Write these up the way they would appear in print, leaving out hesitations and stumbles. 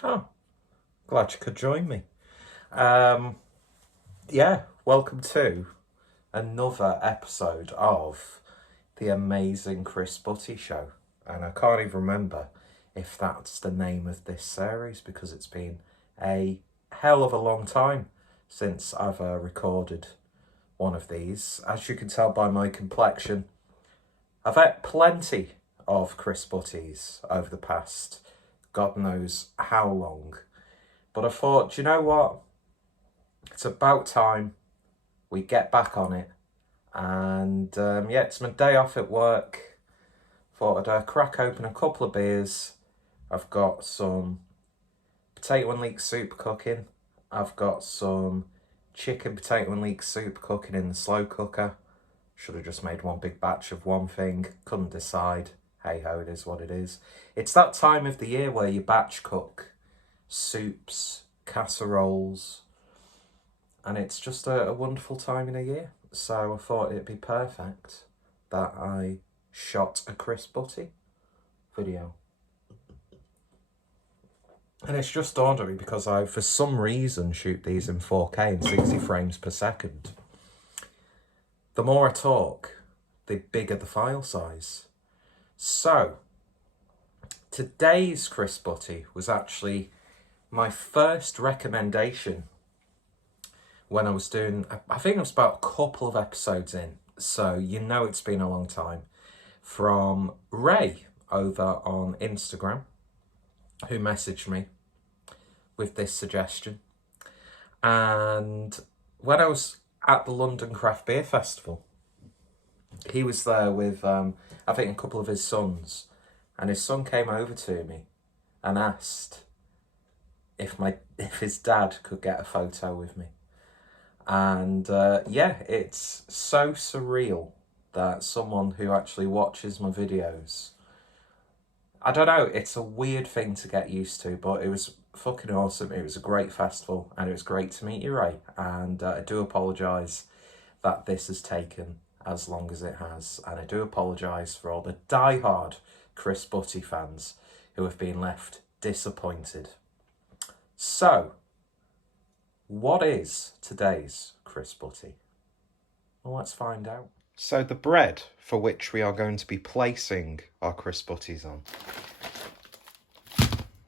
Oh, glad you could join me. Yeah, welcome to another episode of the amazing Chris Butty Show. And I can't even remember if that's the name of this series because it's been a hell of a long time since I've recorded one of these. As you can tell by my complexion, I've had plenty of Chris Butties over the past God knows how long. But I thought, do you know what? It's about time we get back on it. And yeah, it's my day off at work. Thought I'd crack open a couple of beers. I've got some potato and leek soup cooking. I've got some chicken potato and leek soup cooking in the slow cooker. Should have just made one big batch of one thing. Couldn't decide. Hey ho, it is what it is. It's that time of the year where you batch cook soups, casseroles, and it's just a wonderful time in a year. So I thought it'd be perfect that I shot a Chris Butty video. And it's just dawned on me because I, for some reason, shoot these in 4K and 60 frames per second. The more I talk, the bigger the file size. So, today's Chris Butty was actually my first recommendation when I was doing, I think it was about a couple of episodes in, so you know it's been a long time, from Ray over on Instagram, who messaged me with this suggestion. And when I was at the London Craft Beer Festival, he was there with, I think, a couple of his sons, and his son came over to me and asked if his dad could get a photo with me. And yeah, it's so surreal that someone who actually watches my videos, I don't know, it's a weird thing to get used to, but it was fucking awesome. It was a great festival, and it was great to meet you, Ray. And I do apologise that this has taken as long as it has, and I do apologise for all the die-hard Chris Butty fans who have been left disappointed. So, what is today's Chris Butty? Well, let's find out. So the bread for which we are going to be placing our Chris Butties on,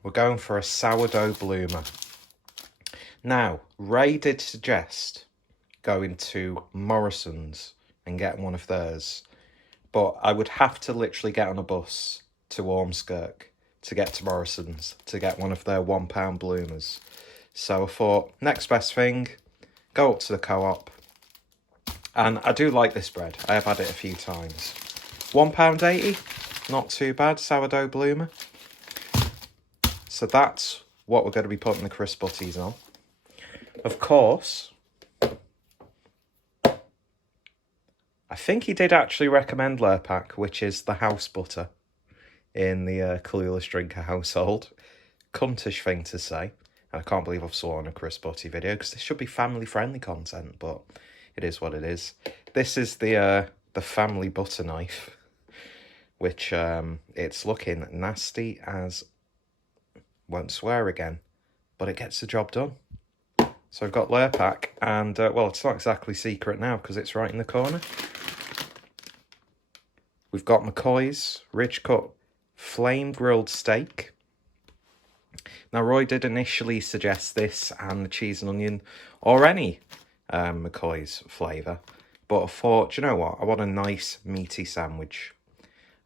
we're going for a sourdough bloomer. Now, Ray did suggest going to Morrison's and getting one of theirs, but I would have to literally get on a bus to Ormskirk to get to Morrison's to get one of their £1 bloomers. So I thought, next best thing, go up to the Co-op. And I do like this bread. I have had it a few times. £1.80, not too bad, sourdough bloomer. So that's what we're going to be putting the Chris Butties on. Of course, I think he did actually recommend Lurpak, which is the house butter in the Clueless Drinker household. Cuntish thing to say. And I can't believe I've sworn a Chris Butty video because this should be family-friendly content, but it is what it is. This is the family butter knife, which it's looking nasty as, won't swear again, but it gets the job done. So I've got Lurpak, and well, it's not exactly secret now because it's right in the corner. We've got McCoy's Ridge Cut Flame Grilled Steak. Now, Roy did initially suggest this and the cheese and onion, or any McCoy's flavour, but I thought, you know what, I want a nice meaty sandwich.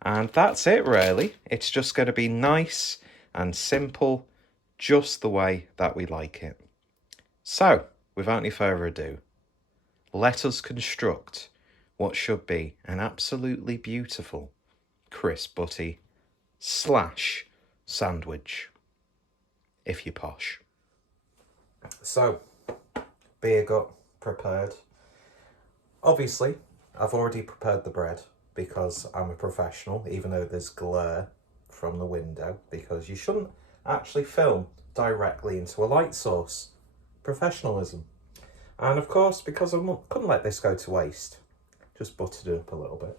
And that's it, really. It's just going to be nice and simple, just the way that we like it. So, without any further ado, let us construct what should be an absolutely beautiful Chris Butty / sandwich, if you're posh. So, beer gut prepared. Obviously, I've already prepared the bread because I'm a professional, even though there's glare from the window, because you shouldn't actually film directly into a light source. Professionalism. And of course, because I couldn't let this go to waste, just buttered it up a little bit.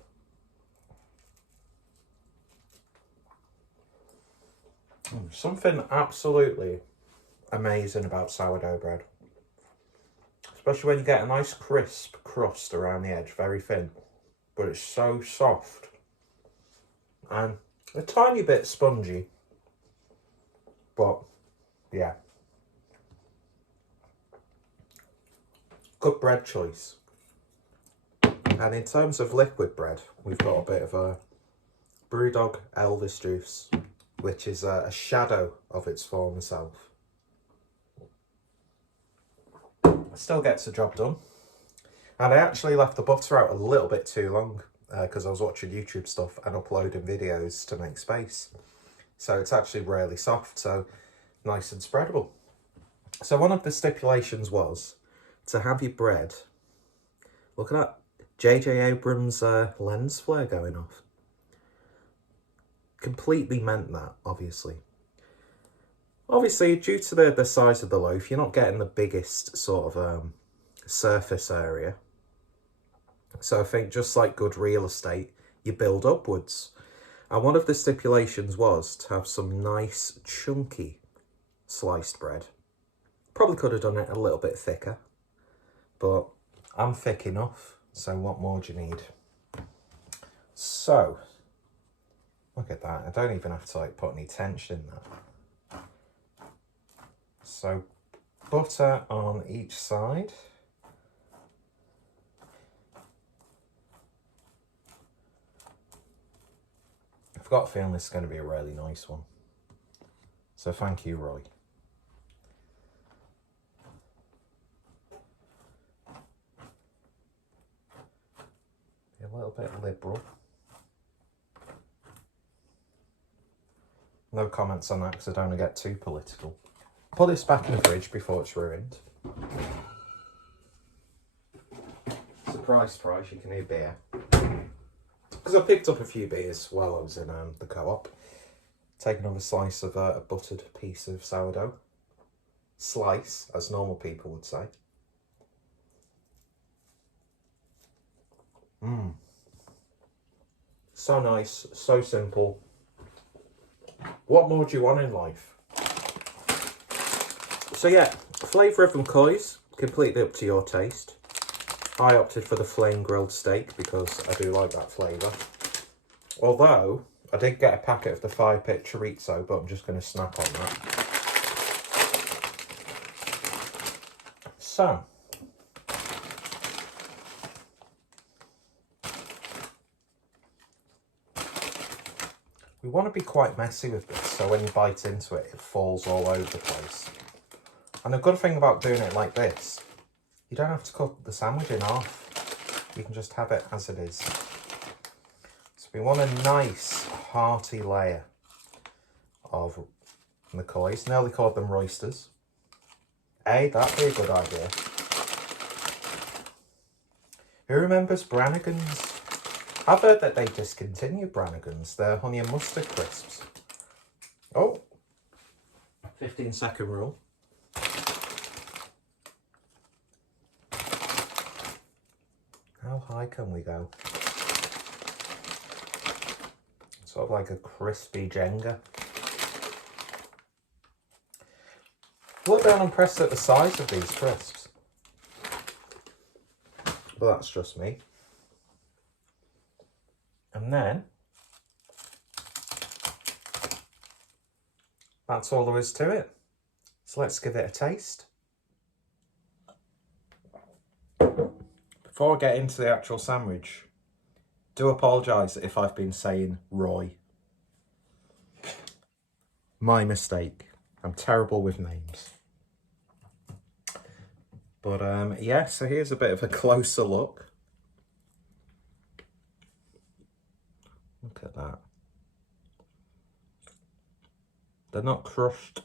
Something absolutely amazing about sourdough bread. Especially when you get a nice crisp crust around the edge, very thin. But it's so soft. And a tiny bit spongy. But, yeah. Good bread choice. And in terms of liquid bread, we've got a bit of a Brewdog Elvis juice, which is a shadow of its former self. Still gets the job done. And I actually left the butter out a little bit too long because I was watching YouTube stuff and uploading videos to make space. So it's actually really soft, so nice and spreadable. So one of the stipulations was to have your bread. Look at that J.J. Abrams lens flare going off. Completely meant that, obviously. Obviously, due to the size of the loaf, you're not getting the biggest sort of surface area. So I think just like good real estate, you build upwards. And one of the stipulations was to have some nice chunky sliced bread. Probably could have done it a little bit thicker, but I'm thick enough. So what more do you need? So, look at that. I don't even have to like put any tension in that. So, butter on each side. I've got a feeling this is going to be a really nice one. So thank you, Roy. Be a little bit liberal. No comments on that because I don't want to get too political. Put this back in the fridge before it's ruined. Surprise, surprise, you can hear beer. Because I picked up a few beers while I was in the co-op. Take another slice of a buttered piece of sourdough. Slice, as normal people would say. So nice, so simple. What more do you want in life? So yeah, flavour of McCoy's, completely up to your taste. I opted for the flame grilled steak because I do like that flavour. Although, I did get a packet of the 5-pit chorizo, but I'm just going to snap on that. So, we want to be quite messy with this, so when you bite into it, it falls all over the place. And the good thing about doing it like this, you don't have to cut the sandwich in half. You can just have it as it is. So we want a nice, hearty layer of McCoy's. Nearly called them roysters. Hey, that'd be a good idea. Who remembers Brannigan's? I've heard that they discontinued Brannigan's, their honey and mustard crisps. Oh, 15-second rule. How high can we go? Sort of like a crispy Jenga. Look down and impressed at the size of these crisps. But that's just me. And then, that's all there is to it. So let's give it a taste. Before I get into the actual sandwich, do apologise if I've been saying Roy. My mistake. I'm terrible with names. But yeah, so here's a bit of a closer look. Look at that. They're not crushed.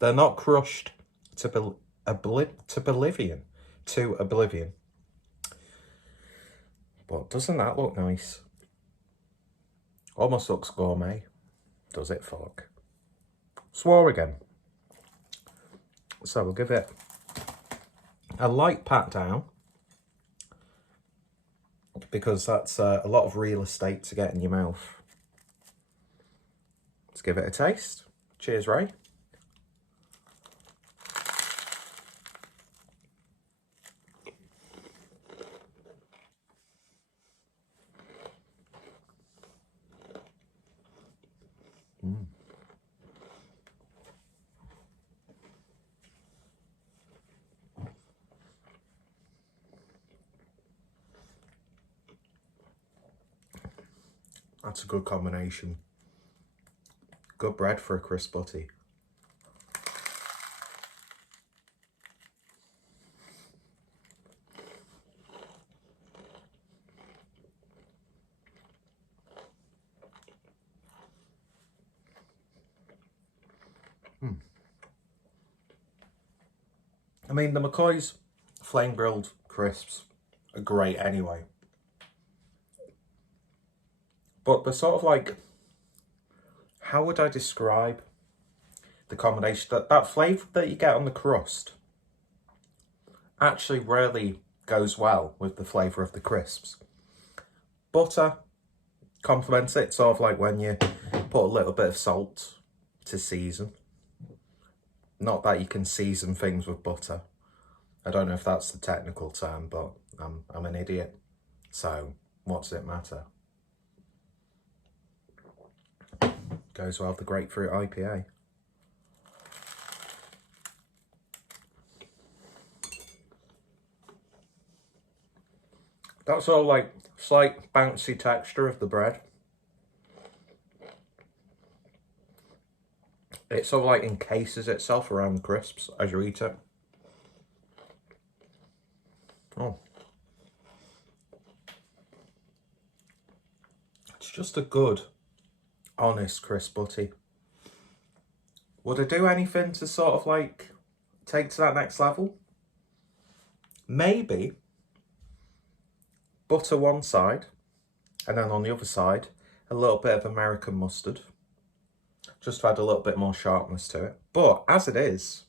They're not crushed to oblivion. But doesn't that look nice? Almost looks gourmet. Does it, folk? Swore again. So we'll give it a light pat down, because that's a lot of real estate to get in your mouth. Let's give it a taste. Cheers, Ray. That's a good combination. Good bread for a crisp butty. I mean, the McCoy's flame grilled crisps are great anyway. But they're sort of like, how would I describe the combination? That flavour that you get on the crust actually really goes well with the flavour of the crisps. Butter complements it, sort of like when you put a little bit of salt to season. Not that you can season things with butter. I don't know if that's the technical term, but I'm an idiot. So what does it matter? Goes well with the grapefruit IPA. That sort of like slight bouncy texture of the bread. It sort of like encases itself around the crisps as you eat it. Oh. It's just a good, honest crisp butty. Would I do anything to sort of like take to that next level? Maybe butter one side, and then on the other side, a little bit of American mustard. Just to add a little bit more sharpness to it. But as it is,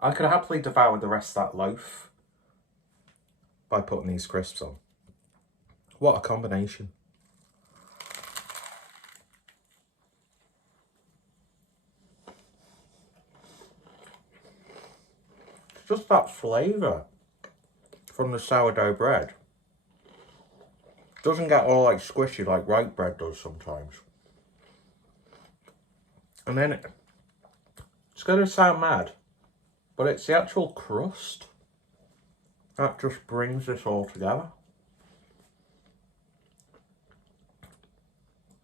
I could happily devour the rest of that loaf by putting these crisps on. What a combination. It's just that flavour from the sourdough bread. Doesn't get all like squishy like white bread does sometimes. And then it's going to sound mad, but it's the actual crust that just brings this all together.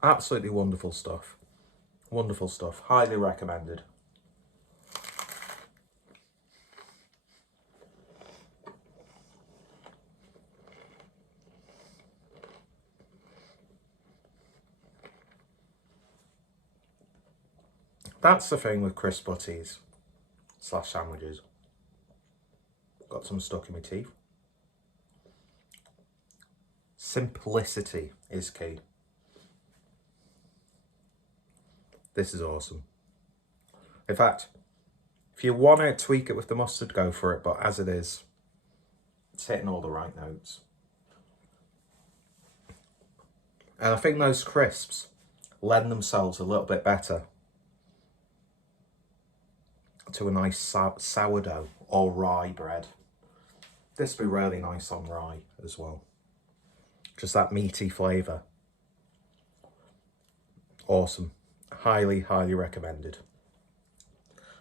Absolutely wonderful stuff. Wonderful stuff. Highly recommended. That's the thing with crisp butties / sandwiches. Got some stuck in my teeth. Simplicity is key. This is awesome. In fact, if you want to tweak it with the mustard, go for it. But as it is, it's hitting all the right notes. And I think those crisps lend themselves a little bit better to a nice sourdough or rye bread. This would be really nice on rye as well. Just that meaty flavour. Awesome. Highly, highly recommended.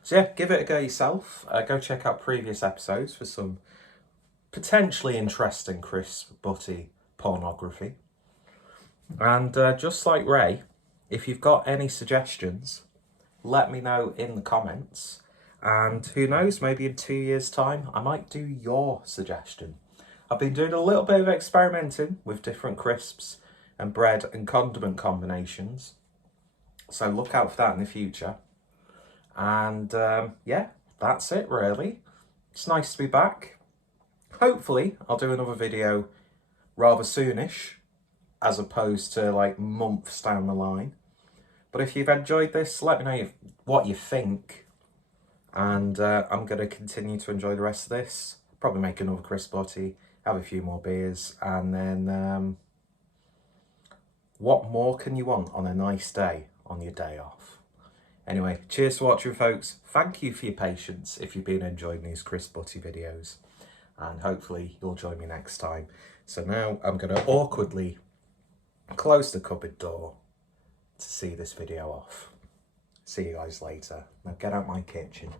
So yeah, give it a go yourself. Go check out previous episodes for some potentially interesting crisp butty pornography. And just like Ray, if you've got any suggestions, let me know in the comments. And who knows, maybe in 2 years' time, I might do your suggestion. I've been doing a little bit of experimenting with different crisps and bread and condiment combinations. So look out for that in the future. And yeah, that's it really. It's nice to be back. Hopefully, I'll do another video rather soonish, as opposed to like months down the line. But if you've enjoyed this, let me know what you think. And I'm going to continue to enjoy the rest of this. Probably make another crisp butty, have a few more beers, and then what more can you want on a nice day on your day off? Anyway, cheers for watching, folks. Thank you for your patience if you've been enjoying these crisp butty videos. And hopefully you'll join me next time. So now I'm going to awkwardly close the cupboard door to see this video off. See you guys later. Now get out my kitchen.